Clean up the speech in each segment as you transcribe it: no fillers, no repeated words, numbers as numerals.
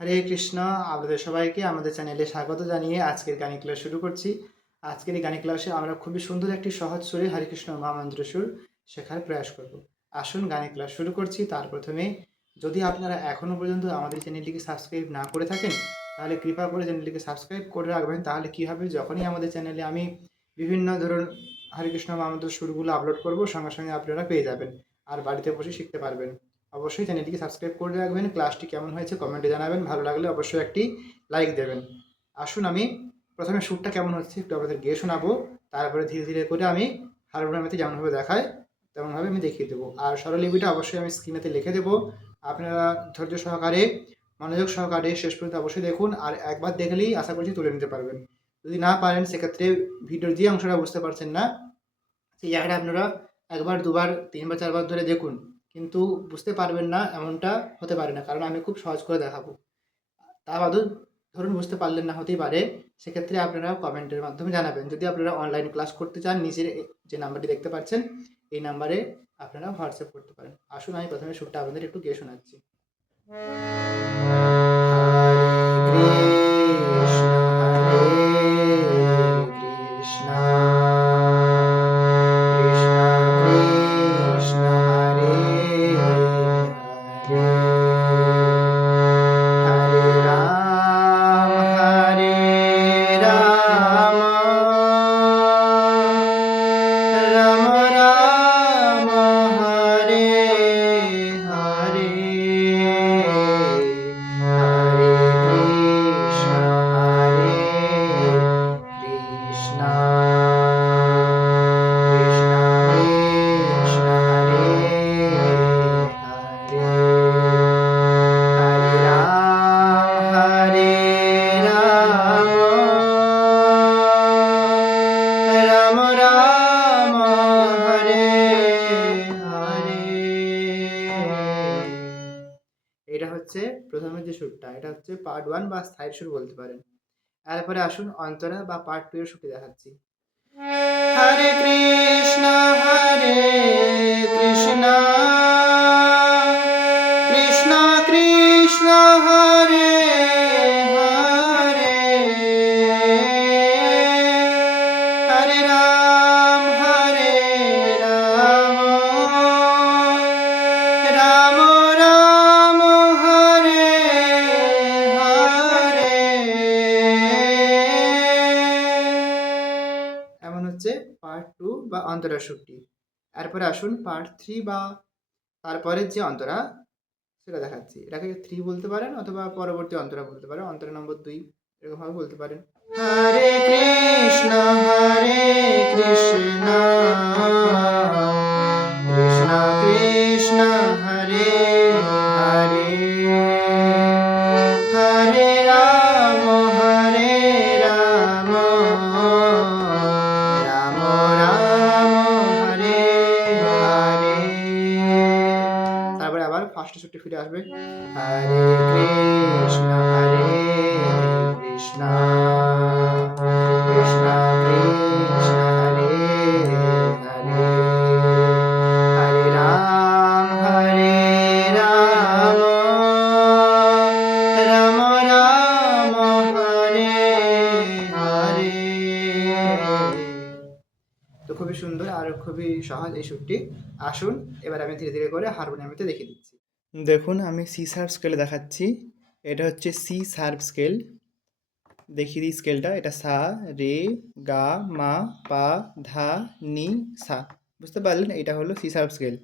হরে কৃষ্ণ। আপনাদের সবাইকে আমাদের চ্যানেলে স্বাগত জানিয়ে আজকের গানের ক্লাস শুরু করছি। আজকের এই গানের ক্লাসে আমরা খুবই সুন্দর একটি সহজ সুরে হরে কৃষ্ণ মহামন্ত্র সুর শেখার প্রয়াস করব। আসুন গানের ক্লাস শুরু করছি। তার প্রথমে যদি আপনারা এখনও পর্যন্ত আমাদের চ্যানেলটিকে সাবস্ক্রাইব না করে থাকেন তাহলে কৃপা করে চ্যানেলটিকে সাবস্ক্রাইব করে রাখবেন। তাহলে কী হবে, যখনই আমাদের চ্যানেলে আমি বিভিন্ন ধরনের হরে কৃষ্ণ মহামন্ত্র সুরগুলো আপলোড করব সঙ্গে সঙ্গে আপনারা পেয়ে যাবেন আর বাড়িতে বসে শিখতে পারবেন। অবশ্যই চ্যানেলটিকে সাবস্ক্রাইব করে রাখবেন। ক্লাসটি কেমন হয়েছে কমেন্টে জানাবেন। ভালো লাগলে অবশ্যই একটি লাইক দেবেন। আসুন আমি প্রথমে সুরটা কেমন হচ্ছে একটু আপনাদের গেয়ে শোনাবো, তারপরে ধীরে ধীরে করে আমি হারমোনিয়ামে যেমনভাবে দেখায় তেমনভাবে আমি দেখিয়ে দেবো। আর স্বরলিপিটা অবশ্যই আমি স্ক্রিনেতে লিখে দেবো। আপনারা ধৈর্য সহকারে মনোযোগ সহকারে শেষ পর্যন্ত অবশ্যই দেখুন, আর একবার দেখলেই আশা করছি তুলে নিতে পারবেন। যদি না পারেন সেক্ষেত্রে ভিডিওর যে অংশটা বুঝতে পারছেন না সেই জায়গাটা আপনারা একবার দুবার তিনবার চারবার ধরে দেখুন, কিন্তু বুঝতে পারবেন না এমনটা হতে পারে না, কারণ আমি খুব সহজ করে দেখাবো। তা বাদেও ধরুন বুঝতে পারলেন না, হতেই পারে, সেক্ষেত্রে আপনারা কমেন্টের মাধ্যমে জানাবেন। যদি আপনারা অনলাইন ক্লাস করতে চান নিচের যে নাম্বারটি দেখতে পাচ্ছেন এই নাম্বারে আপনারা হোয়াটসঅ্যাপ করতে পারেন। আসুন আমি প্রথমে সুরটা আপনাদের একটু গেয়ে শোনাচ্ছি। এটা হচ্ছে প্রথমে যে সুরটা, এটা হচ্ছে পার্ট 1 বা স্থায়ী সুর বলতে পারেন। এরপরে আসুন অন্তরা বা পার্ট 2 এর সুরটি দেখাচ্ছি। হরে কৃষ্ণ কৃষ্ণ কৃষ্ণ কৃষ্ণ হরে হরে, হরে রাম রাম রাম রাম হরে হরে। এমন হচ্ছে পার্ট 2 বা অন্তরা সুরটি। এরপরে আসুন পার্ট 3 বা তারপরের যে অন্তরা সেটা দেখাচ্ছি। এটাকে 3 বলতে পারেন অথবা পরবর্তী অন্তরা বলতে পারেন, অন্তরা নম্বর 2 এরকমভাবে বলতে পারেন। হরে কৃষ্ণ কৃষ্ণ কৃষ্ণ কৃষ্ণ হরে হরে, হরে রাম রাম রাম হরে হরে। তারপরে আবার ফার্স্ট ছুটি ফিরে আসবে। হরে কৃষ্ণ কৃষ্ণ কৃষ্ণ কৃষ্ণ হরে হরে, হরে রাম রাম রাম হরে হরে। তো খুবই সুন্দর আর খুবই সহজ এই সুরটি। আসুন এবার আমি ধীরে ধীরে করে হারমোনিয়ামে দেখিয়ে দিচ্ছি। দেখুন আমি সি শার্প স্কেলে দেখাচ্ছি। এটা হচ্ছে সি শার্প স্কেল। দেখিয়ে দিই স্কেলটা। এটা সা রে গা মা পা ধা নি সা। বুঝতে পারলেন, এটা হলো সি শার্প স্কেল।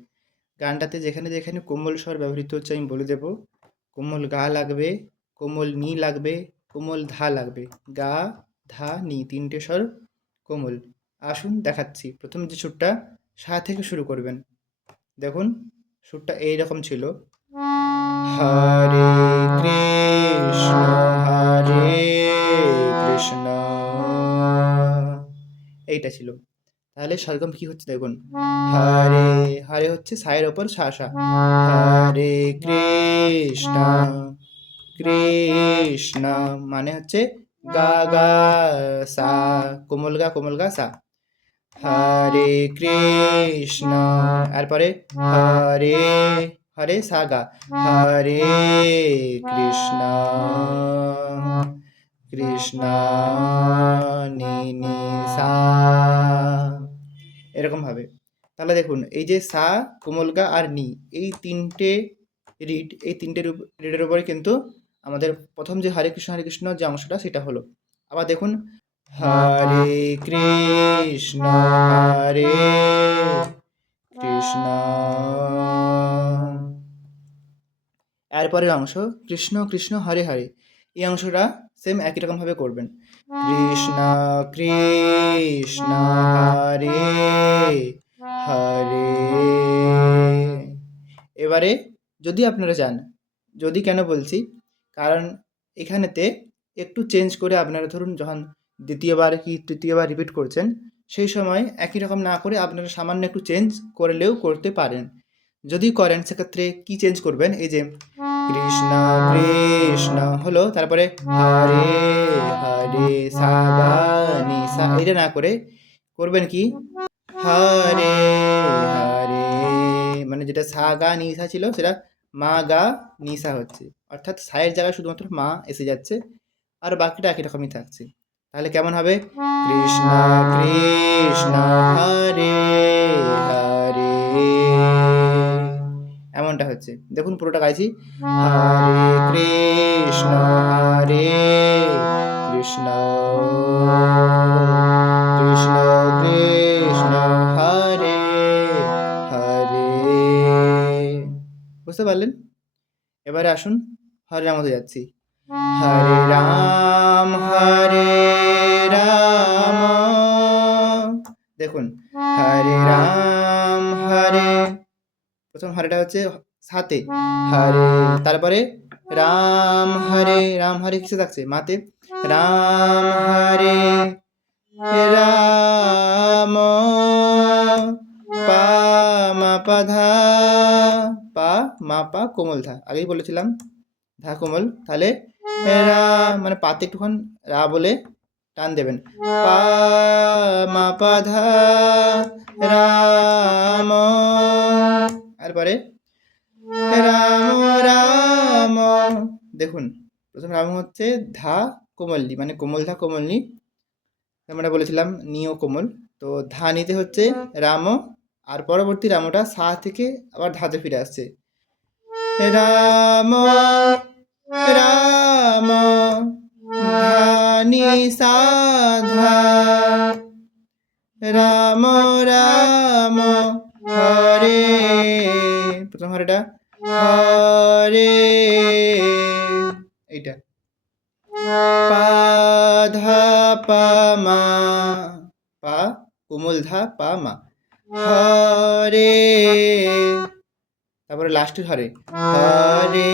গানটাতে যেখানে যেখানে কোমল স্বর ব্যবহৃত হচ্ছে আমি বলে দেব। কোমল গা লাগবে, কোমল নি লাগবে, কোমল ধা লাগবে। গা ধা নি তিনটে স্বর কোমল। আসুন দেখাচ্ছি। প্রথম যে সুরটা সা থেকে শুরু করবেন। দেখুন সুরটা এইরকম ছিল। হরে কৃষ্ণ কৃষ্ণ, এইটা ছিল। তাহলে সরগম কি হচ্ছে দেখুন। হরে হরে হচ্ছে সায়ের ওপর সা সা। হরে কৃষ্ণ কৃষ্ণ মানে হচ্ছে গা গা সা, কোমল গা সা। হরে কৃষ্ণ, এরপরে হরে হরে সা গা, হরে কৃষ্ণ কৃষ্ণ নি নি সা, এরকম ভাবে। তাহলে দেখুন এই যে সা, কোমল গা আর নি, এই তিনটে রিড, এই তিনটে রিডের উপরে কিন্তু আমাদের প্রথম যে হরে কৃষ্ণ যে অংশটা সেটা হলো। আবার দেখুন হরে কৃষ্ণ হরে কৃষ্ণ, এরপরের অংশ কৃষ্ণ কৃষ্ণ হরে হরে, এই অংশটা সেম একই রকম ভাবে করবেন। কৃষ্ণ কৃষ্ণ হরে হরে। এবারে যদি আপনারা চান, যদি কেন বলছি, কারণ এখানেতে একটু চেঞ্জ করে আপনারা ধরুন যখন দ্বিতীয়বার কি তৃতীয়বার রিপিট করছেন, সেই সময় একই রকম না করে আপনারা সামান্য একটু চেঞ্জ করলেও করতে পারেন। যদি করেন সেক্ষেত্রে কি চেঞ্জ করবেন, এই যে কৃষ্ণ কৃষ্ণ হলো, তারপরে হরে হরে সা গা নি সা, এটা না করে করবেন কি হরে হরে, মানে যেটা সা গা নি সা ছিল সেটা মা গা নি সা হচ্ছে, অর্থাৎ সায়ের জায়গায় শুধুমাত্র মা এসে যাচ্ছে, আর বাকিটা একই রকমই থাকছে। তাহলে কেমন হবে, কৃষ্ণ কৃষ্ণ হরে হরে, এমনটা হচ্ছে। দেখুন পুরোটা গাইছি, হরে কৃষ্ণ হরে কৃষ্ণ কৃষ্ণ কৃষ্ণ হরে হরে, বুঝতে পারলেন? এবারে আসুন হরে রাম মধ্যে যাচ্ছি, হরে রাম দেখুন হরে রাম হরে, প্রথম হরেটা হচ্ছে সাথে হরে, তারপরে রাম হরে কিসে থাকছে, মাতে, রাম হরে রাম পা মা পা ধা, পা মা পা কোমল ধা, আগেই বলেছিলাম ধা কোমল, তাহলে রা, মানে পাতে একটুক্ষণ রা বলে টান দেবেন, পা মা পা ধা রাম, এরপরে রাম রাম, দেখুন প্রথম রাম হচ্ছে ধা কোমলনি, মানে কোমল ধা কোমলনি, আমরা বলেছিলাম নিও কোমল, তো ধা নিতে হচ্ছে রাম, আর পরবর্তী রামটা সা থেকে আবার ধাতে ফিরে আসছে, রাম রাম ধানি সা ধা, রাম রাম হরে, প্রথম হরেটা হরে, এইটা পা ধা পা মা, পা কোমল ধা পা মা হরে, তারপরে লাস্টের হরে হরে,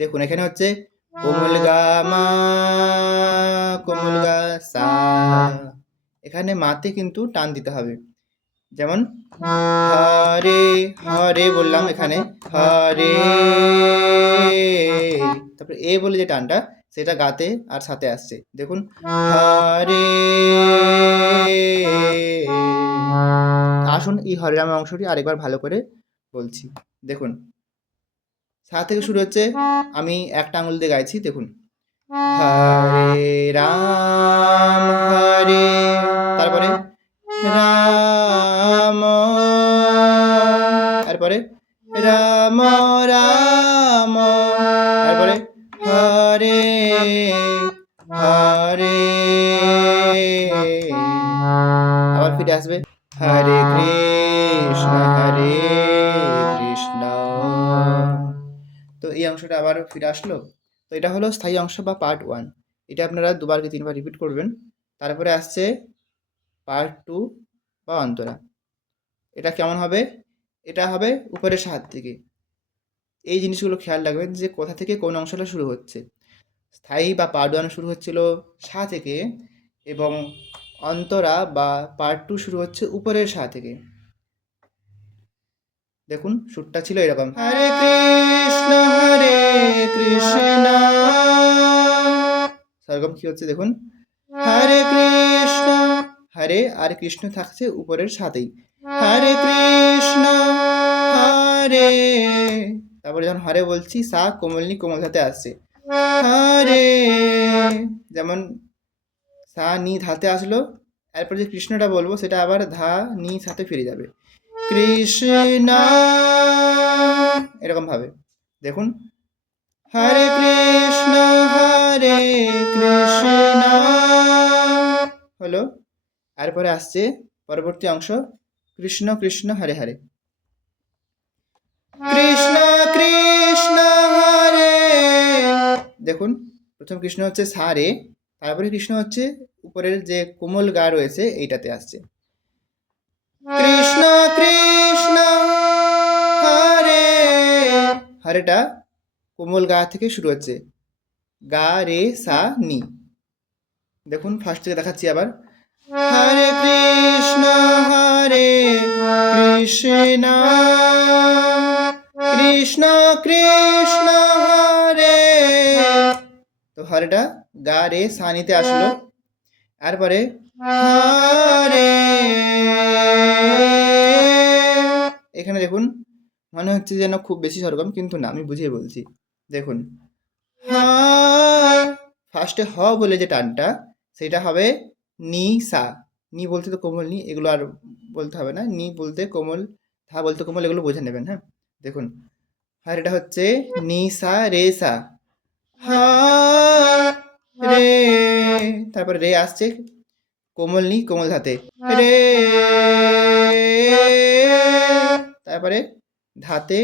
দেখুন এখানে হচ্ছে কোমল গা মা কোমল গা সা, এখানে মাতে কিন্তু টান দিতে হবে, যেমন হরে হরে বললাম এখানে হরে, তারপরে এ বলে যে টানটা সেটা গাতে আর সাথে আসছে, দেখুন হরে। আসুন এই হরে রামের অংশটি আরেকবার ভালো করে বলছি, দেখুন সা থেকে শুরু হচ্ছে, আমি একটা আঙুল দিয়ে গাইছি, দেখুন হরে রাম হরে, তারপরে রাম, তারপরে রাম রাম, তারপরে হরে হরে, আবার ফিরে আসবে হরে কৃষ্ণ কৃষ্ণ, তো এই অংশটা আবার ফিরে আসলো। তো এটা হলো স্থায়ী অংশ বা পার্ট 1, এটা আপনারা দুবার কি তিনবার রিপিট করবেন। তারপরে আসছে পার্ট 2 বা অন্তরা, এটা কেমন হবে, এটা হবে উপরের হাত থেকে। এই জিনিসগুলো খেয়াল রাখবেন যে কোথা থেকে কোন অংশটা শুরু হচ্ছে, স্থায়ী বা পার্ট 1 শুরু হচ্ছিল সা থেকে, এবং অন্তরা বা পার্ট 2 শুরু হচ্ছে উপরের সা থেকে। দেখুন সুরটা ছিল এরকম, হরে কৃষ্ণ সেরকম কি হচ্ছে দেখুন, হরে কৃষ্ণ, হরে আর কৃষ্ণ থাকছে উপরের সাথেই, হরে কৃষ্ণ হরে, তারপরে যখন হরে বলছি সা কোমল নি কোমল ধাতে আসছে, হরে, যেমন সা নি ধাতে আসলো, এরপর যে কৃষ্ণটা বলবো সেটা আবার ধা নি সাথে ফিরে যাবে, কৃষ্ণ, এরকম ভাবে। দেখুন, হরে কৃষ্ণ হলো। এরপরে আসছে পরবর্তী অংশ, কৃষ্ণ কৃষ্ণ হরে হরে, কৃষ্ণ কৃষ্ণ হরে, দেখুন প্রথম কৃষ্ণ হচ্ছে সা রে, তারপরে কৃষ্ণ হচ্ছে উপরের যে কোমল গা রয়েছে এইটাতে আসছে, কৃষ্ণ কৃষ্ণ হরে, হরেটা কোমল গা থেকে শুরু হচ্ছে, গা রে সা নি। দেখুন ফার্স্ট থেকে দেখাচ্ছি আবার, হরে কৃষ্ণ কৃষ্ণ কৃষ্ণ কৃষ্ণ হরে, তো হরেটা গা রে সা নিতে আসলো, তারপরে হরে, এখানে দেখুন মনে হচ্ছে যেন খুব বেশি সরগম, কিন্তু না, আমি বুঝিয়ে বলছি। দেখুন, ফার্স্টে হ বলে যে টানটা সেটা হবে নি সা, নি বলতে তো কোমল নি, এগুলো আর বলতে হবে না, নি বলতে কোমল, থা বলতে কোমল, এগুলো বুঝে নেবেন। হ্যাঁ, দেখুন, আর এটা হচ্ছে নি সা রে সা, হা রে, তারপর রে আসছে কোমল নি কোমল ধাতে, রে, তারপরে ধাতে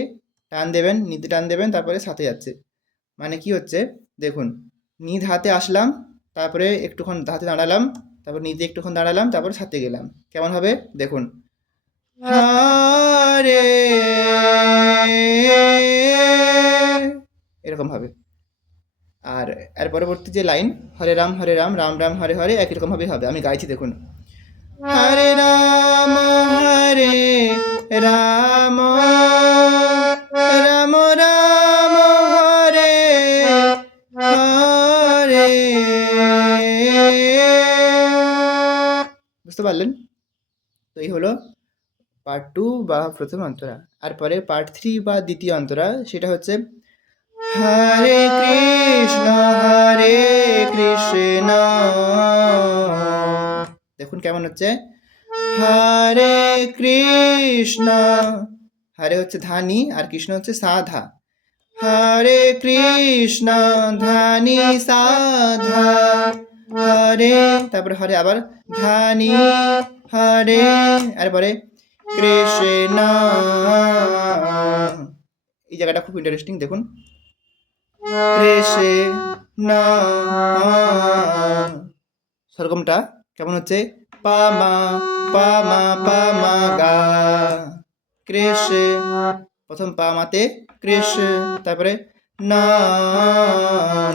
টান দেবেন, নিতে টান দেবেন, তারপরে সাথে যাচ্ছে। মানে কি হচ্ছে, দেখুন, নি ধাতে আসলাম, তারপরে একটুক্ষণ ধাতে দাঁড়ালাম, তারপর নিতে একটুক্ষণ দাঁড়ালাম, তারপর সাথে গেলাম, কেমন হবে দেখুন, হরে, এরকম হবে। আর এর পরবর্তী যে লাইন, হরে রাম রাম রাম হরে হরে, একই রকম ভাবে হবে। আমি গাইছি, দেখুন, হরে রাম রাম রাম রাম হরে হরে, বুঝতে পারলেন? তো এই হলো পার্ট 2 বা প্রথম অন্তরা। আর পরে পার্ট 3 বা দ্বিতীয় অন্তরা, সেটা হচ্ছে হরে কৃষ্ণ দেখুন কেমন হচ্ছে, হরে কৃষ্ণ, হরে হচ্ছে ধানি আর কৃষ্ণ হচ্ছে সাধা, হরে কৃষ্ণ ধানি সাধা হরে, তারপরে হরে আবার ধানি হরে, এরপরে কৃষ্ণ, এই জায়গাটা খুব ইন্টারেস্টিং। দেখুন, কৃষ্ণ, সরগমটা কেমন হচ্ছে, পামা পামা পামা গা, কৃষ্ণ, প্রথম পামাতে কৃষ্ণ, তারপরে না,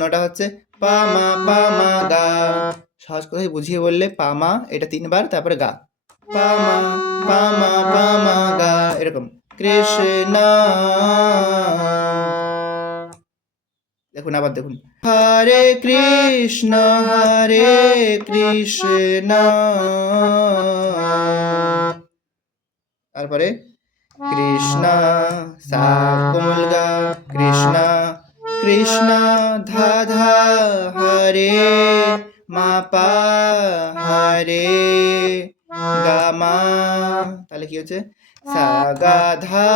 নটা হচ্ছে পামা পামা গা, সহজ কথায় বুঝিয়ে বললে পামা এটা 3 বার, তারপরে গা, পামা পামা পামা গা, এরকম, কৃষ্ণ। দেখুন আবার দেখুন, হরে কৃষ্ণ তারপরে কৃষ্ণ সা কোমল গা, কৃষ্ণ কৃষ্ণ ধা ধা হরে মা পা হরে গা মা, তাহলে কি হচ্ছে, সা গা ধা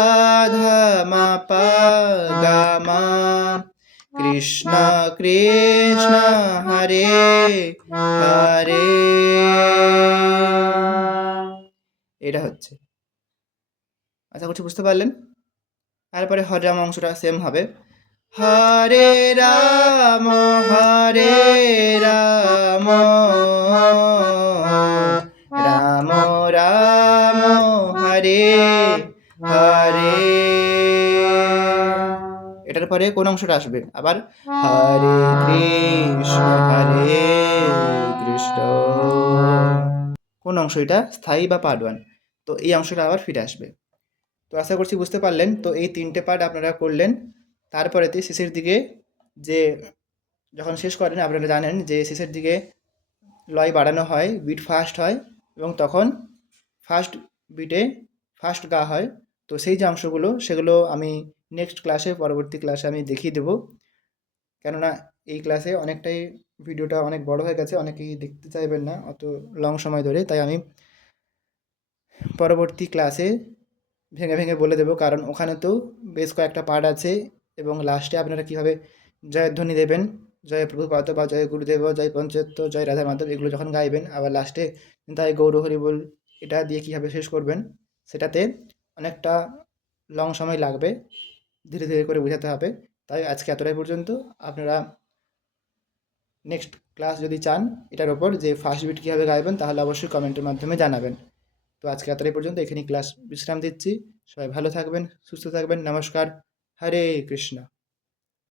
ধা মা পা গা মা, কৃষ্ণ কৃষ্ণ হরে হরে, এটা হচ্ছে। আশা করছি বুঝতে পারলেন। তারপরে হরে রাম অংশটা সেম হবে, হরে রাম রাম রাম রাম হরে হরে, এটার পরে কোন অংশটা আসবে আবার, হরে কৃষ্ণ কোন অংশ এটা, স্থায়ী বা পার্ট 1, তো এই অংশটা আবার ফিরে আসবে। তো আশা করছি বুঝতে পারলেন। তো এই 3টে পার্ট আপনারা করলেন, তারপরেতে শেষের দিকে যে যখন শেষ করেন আপনারা জানেন যে শেষের দিকে লয় বাড়ানো হয়, বিট ফাস্ট হয়, এবং তখন ফার্স্ট বিটে ফার্স্ট গা হয়, তো সেই যে অংশগুলো সেগুলো আমি নেক্সট ক্লাসে, পরবর্তী ক্লাসে আমি দেখিয়ে দেবো। কেননা এই ক্লাসে অনেকটাই ভিডিওটা অনেক বড় হয়ে গেছে, অনেকেই দেখতে চাইবেন না অত লং সময় ধরে, তাই আমি পরবর্তী ক্লাসে ভেঙে ভেঙে বলে দেবো, কারণ ওখানে তো বেশ কয়েকটা পার্ট আছে এবং লাস্টে আপনারা কীভাবে জয়ধ্বনি দেবেন, জয় প্রভুপাদ বা জয় গুরুদেব, জয় পঞ্চায়েত, জয় রাধা মাধব, এগুলো যখন গাইবেন, আবার লাস্টে তাই গৌর হরি বল, এটা দিয়ে কীভাবে শেষ করবেন, সেটাতে অনেকটা লং সময় লাগবে, ধীরে ধীরে করে বোঝাতে হবে। তাই আজকে এতটাই পর্যন্ত। আপনারা নেক্সট ক্লাস যদি চান এটার ওপর যে ফার্স্ট বিট কীভাবে গাইবেন, তাহলে অবশ্যই কমেন্টের মাধ্যমে জানাবেন। তো আজকে এতটাই পর্যন্ত, এখানেই ক্লাস বিশ্রাম দিচ্ছি। সবাই ভালো থাকবেন, সুস্থ থাকবেন। নমস্কার। হরে কৃষ্ণ।